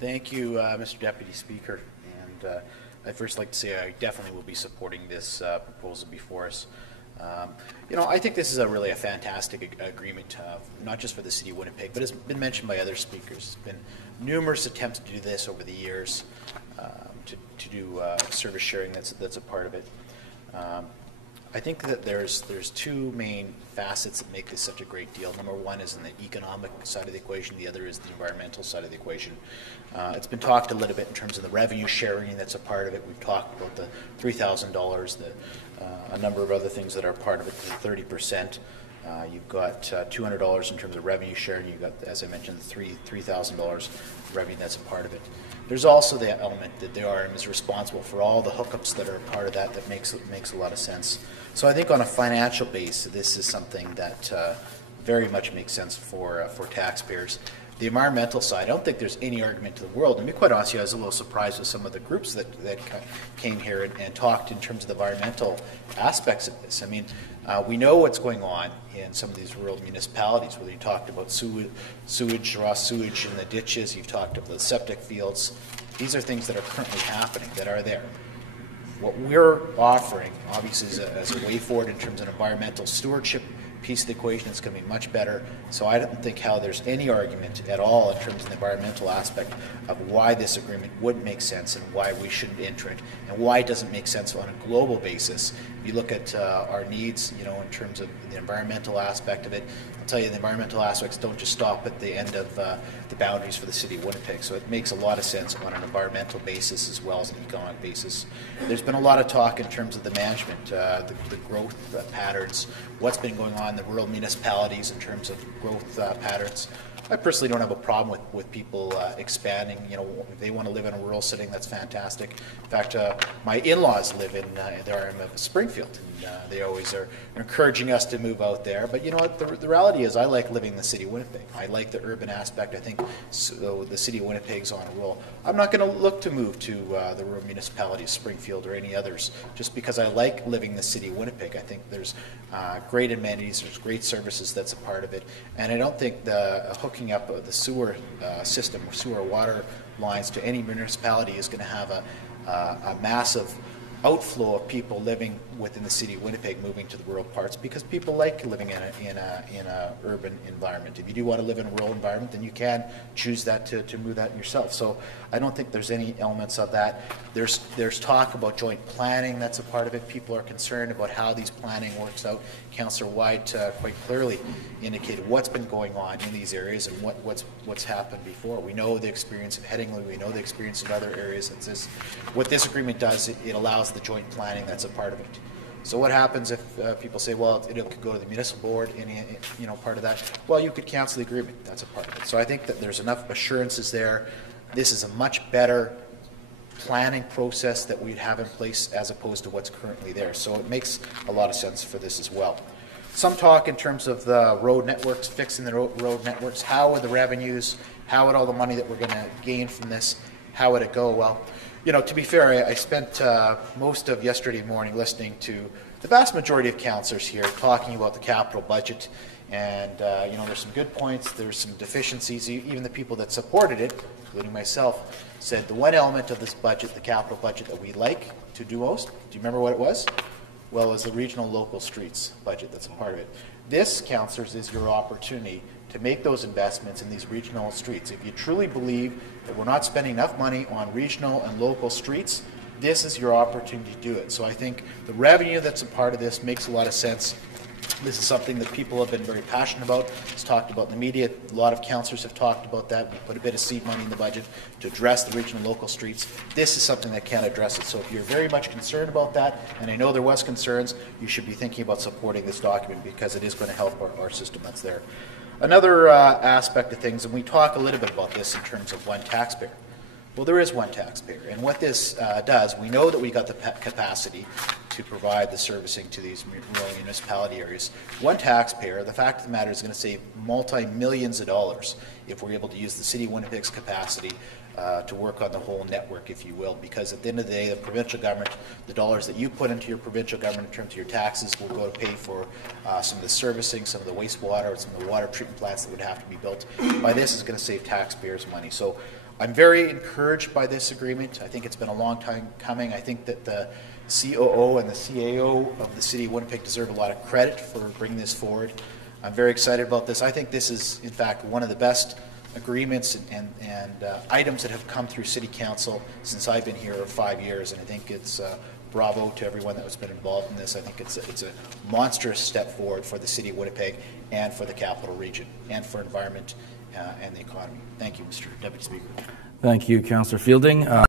Thank you, Mr. Deputy Speaker. And I'd first like to say I definitely will be supporting this proposal before us. I think this is really a fantastic agreement, not just for the City of Winnipeg, but it's been mentioned by other speakers. There's been numerous attempts to do this over the years, to do service sharing that's a part of it. I think that there's two main facets that make this such a great deal. Number one is in the economic side of the equation. The other is the environmental side of the equation. It's been talked a little bit in terms of the revenue sharing that's a part of it. We've talked about the $3,000, a number of other things that are part of it, the 30%. You've got $200 in terms of revenue sharing. You've got, as I mentioned, the $3,000 revenue that's a part of it. There's also the element that the RM is responsible for all the hookups that are a part of that makes a lot of sense. So I think on a financial base, this is something that very much makes sense for taxpayers. The environmental side, I don't think there's any argument to the world. And to be quite honest, I was a little surprised with some of the groups that came here and talked in terms of the environmental aspects of this. I mean, we know what's going on in some of these rural municipalities, whether you talked about sewage, raw sewage in the ditches, you've talked about the septic fields. These are things that are currently happening, that are there. What we're offering, obviously, as a way forward in terms of environmental stewardship piece of the equation, it's going to be much better. So I don't think how there's any argument at all in terms of the environmental aspect of why this agreement wouldn't make sense and why we shouldn't enter it, and why it doesn't make sense on a global basis. If you look at our needs, in terms of the environmental aspect of it, I'll tell you the environmental aspects don't just stop at the end of the boundaries for the City of Winnipeg. So it makes a lot of sense on an environmental basis as well as an economic basis. There's been a lot of talk in terms of the management, the growth patterns, what's been going on in the rural municipalities in terms of growth patterns. I personally don't have a problem with people expanding. If they want to live in a rural setting, that's fantastic. In fact, my in-laws live in Springfield, and they always are encouraging us to move out there. But you know what? The reality is I like living in the City of Winnipeg. I like the urban aspect. I think the City of Winnipeg's on a roll. I'm not going to look to move to the rural municipalities, Springfield or any others, just because I like living in the City of Winnipeg. I think there's great amenities, there's great services that's a part of it, and I don't think the hooking up of the sewer system or sewer water lines to any municipality is going to have a massive outflow of people living within the City of Winnipeg moving to the rural parts, because people like living in a urban environment. If you do want to live in a rural environment, then you can choose that to move that yourself. So I don't think there's any elements of that. There's talk about joint planning that's a part of it. People are concerned about how these planning works out. Councillor White quite clearly indicated what's been going on in these areas and what's happened before. We know the experience of Headingley. We know the experience of other areas. What this agreement does, it allows the joint planning that's a part of it. So what happens if people say, well, it could go to the municipal board, part of that? Well, you could cancel the agreement. That's a part of it. So I think that there's enough assurances there. This is a much better planning process that we'd have in place as opposed to what's currently there. So it makes a lot of sense for this as well. Some talk in terms of the road networks, fixing the road networks. How are the revenues? How would all the money that we're going to gain from this, how would it go? Well, to be fair, I spent most of yesterday morning listening to the vast majority of councillors here talking about the capital budget, and there's some good points, there's some deficiencies. Even the people that supported it, including myself, said the one element of this budget, the capital budget, that we like to do most. Do you remember what it was? Well, it was the regional local streets budget that's a part of it. This, councillors, is your opportunity to make those investments in these regional streets. If you truly believe that we're not spending enough money on regional and local streets, this is your opportunity to do it. So I think the revenue that's a part of this makes a lot of sense. This is something that people have been very passionate about. It's talked about in the media. A lot of councillors have talked about that. We put a bit of seed money in the budget to address the regional local streets. This is something that can address it. So if you're very much concerned about that, and I know there was concerns, you should be thinking about supporting this document, because it is going to help our system that's there. Another aspect of things, and we talk a little bit about this in terms of one taxpayer. Well, there is one taxpayer, and what this does, we know that we got the capacity to provide the servicing to these rural municipality areas. One taxpayer, the fact of the matter is going to save multi-millions of dollars if we're able to use the City of Winnipeg's capacity to work on the whole network, if you will, because at the end of the day, the provincial government, the dollars that you put into your provincial government in terms of your taxes will go to pay for some of the servicing, some of the wastewater, some of the water treatment plants that would have to be built. By this is going to save taxpayers money. So I'm very encouraged by this agreement. I think it's been a long time coming. I think that the COO and the CAO of the City of Winnipeg deserve a lot of credit for bringing this forward. I'm very excited about this. I think this is, in fact, one of the best agreements and items that have come through City Council since I've been here 5 years, and I think it's bravo to everyone that has been involved in this. I think it's a monstrous step forward for the City of Winnipeg and for the Capital Region and for environment and the economy. Thank you, Mr. Deputy Speaker. Thank you, Councillor Fielding.